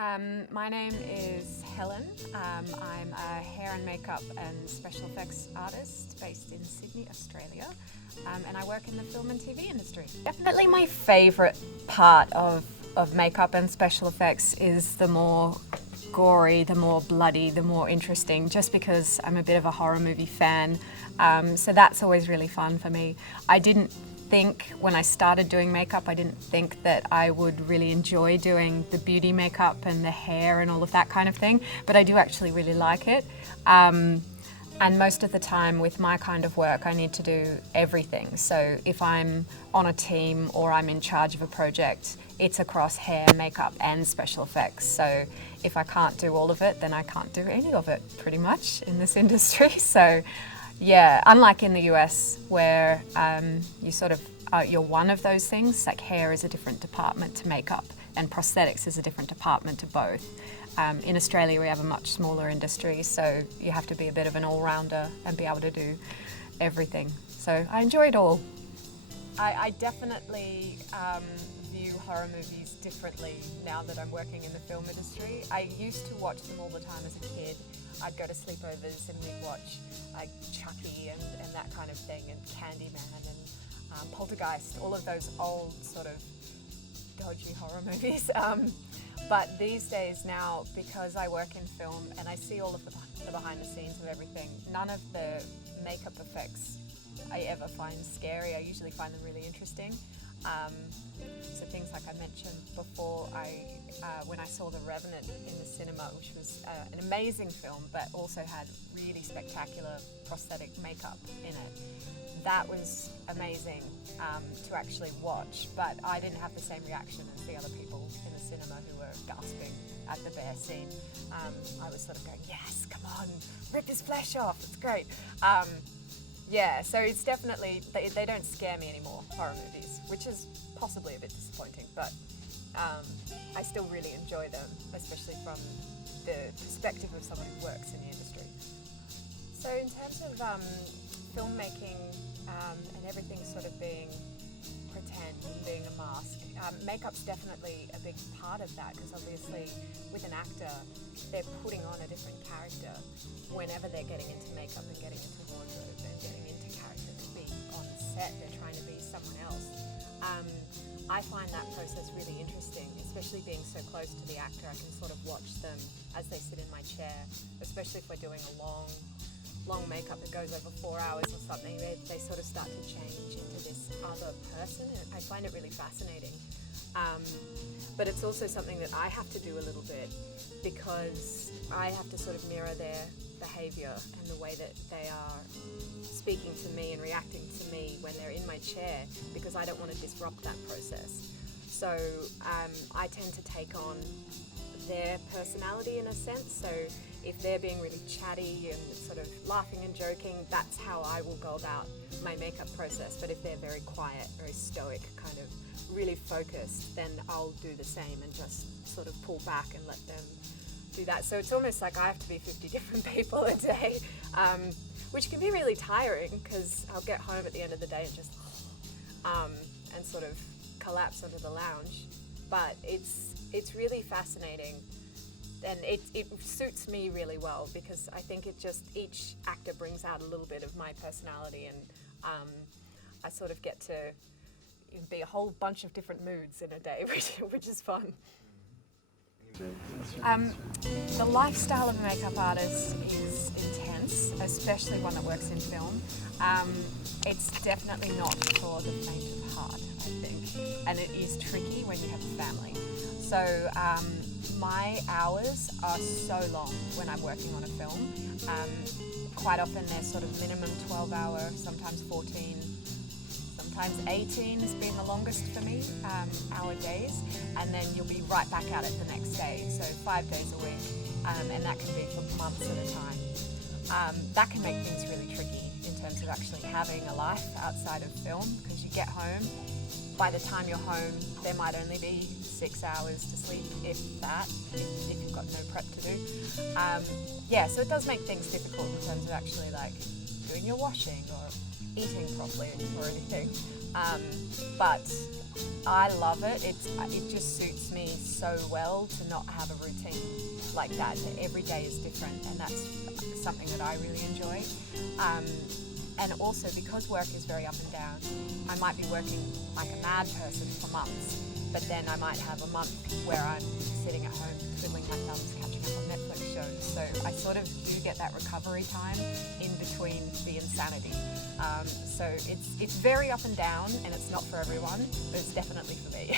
My name is Helen. I'm a hair and makeup and special effects artist based in Sydney, Australia, and I work in the film and TV industry. Definitely my favourite part of makeup and special effects is the more gory, the more bloody, the more interesting, just because I'm a bit of a horror movie fan, so that's always really fun for me. I didn't think when I started doing makeup, I didn't think that I would really enjoy doing the beauty makeup and the hair and all of that kind of thing, but I do actually really like it. And most of the time with my kind of work, I need to do everything. So if I'm on a team or I'm in charge of a project, it's across hair, makeup and special effects. So if I can't do all of it, then I can't do any of it pretty much in this industry. So yeah, unlike in the US where you sort of, you're one of those things, like hair is a different department to makeup and prosthetics is a different department to both. In Australia we have a much smaller industry, so you have to be a bit of an all-rounder and be able to do everything. So I enjoy it all. I definitely view horror movies differently now that I'm working in the film industry. I used to watch them all the time as a kid. I'd go to sleepovers and we'd watch like Chucky and that kind of thing, and Candyman and Poltergeist, all of those old sort of dodgy horror movies. But these days now, because I work in film and I see all of the behind the scenes of everything, none of the makeup effects I ever find scary. I usually find them really interesting. So things like I mentioned before, when I saw The Revenant in the cinema, which was an amazing film, but also had really spectacular prosthetic makeup in it. That was amazing to actually watch, but I didn't have the same reaction as the other people in the cinema who were gasping at the bear scene. I was sort of going, yes, come on, rip his flesh off, it's great. Yeah, so it's definitely, they don't scare me anymore, horror movies, which is possibly a bit disappointing, but I still really enjoy them, especially from the perspective of someone who works in the industry. So in terms of filmmaking and everything sort of being pretend and being a mask, makeup's definitely a big part of that, because obviously with an actor, they're putting on a different character whenever they're getting into makeup and getting into wardrobe and getting into character to be on set. They're trying to be someone else. I find that process really interesting, especially being so close to the actor. I can sort of watch them as they sit in my chair, especially if we're doing a long makeup that goes over 4 hours or something. They sort of start to change into this other person, and I find it really fascinating. But it's also something that I have to do a little bit, because I have to sort of mirror their behaviour and the way that they are speaking to me and reacting to me when they're in my chair, because I don't want to disrupt that process. So I tend to take on their personality in a sense. So if they're being really chatty and sort of laughing and joking, that's how I will go about my makeup process. But if they're very quiet, very stoic, kind of really focused, then I'll do the same and just sort of pull back and let them do that. So it's almost like I have to be 50 different people a day, which can be really tiring, because I'll get home at the end of the day and just and sort of collapse onto the lounge. But it's really fascinating, and it suits me really well, because I think each actor brings out a little bit of my personality, and I sort of get to be a whole bunch of different moods in a day, which is fun. The lifestyle of a makeup artist is intense, especially one that works in film. It's definitely not for the faint of heart, I think, and it is tricky when you have a family. So my hours are so long when I'm working on a film. Quite often they're sort of minimum 12-hour, sometimes 14, sometimes 18 has been the longest for me, hour days, and then you'll be right back at it the next day, so 5 days a week, and that can be for months at a time. That can make things really tricky in terms of actually having a life outside of film, because you get home, by the time you're home, there might only be 6 hours to sleep, if that, if you've got no prep to do. Yeah, so it does make things difficult in terms of actually like doing your washing or eating properly or anything. But I love it. It just suits me so well to not have a routine like that. Every day is different, and that's something that I really enjoy. And also because work is very up and down, I might be working like a mad person for months, but then I might have a month where I'm sitting at home twiddling my thumbs, catching up on Netflix shows. So I sort of do get that recovery time in between the insanity. So it's very up and down, and it's not for everyone, but it's definitely for me.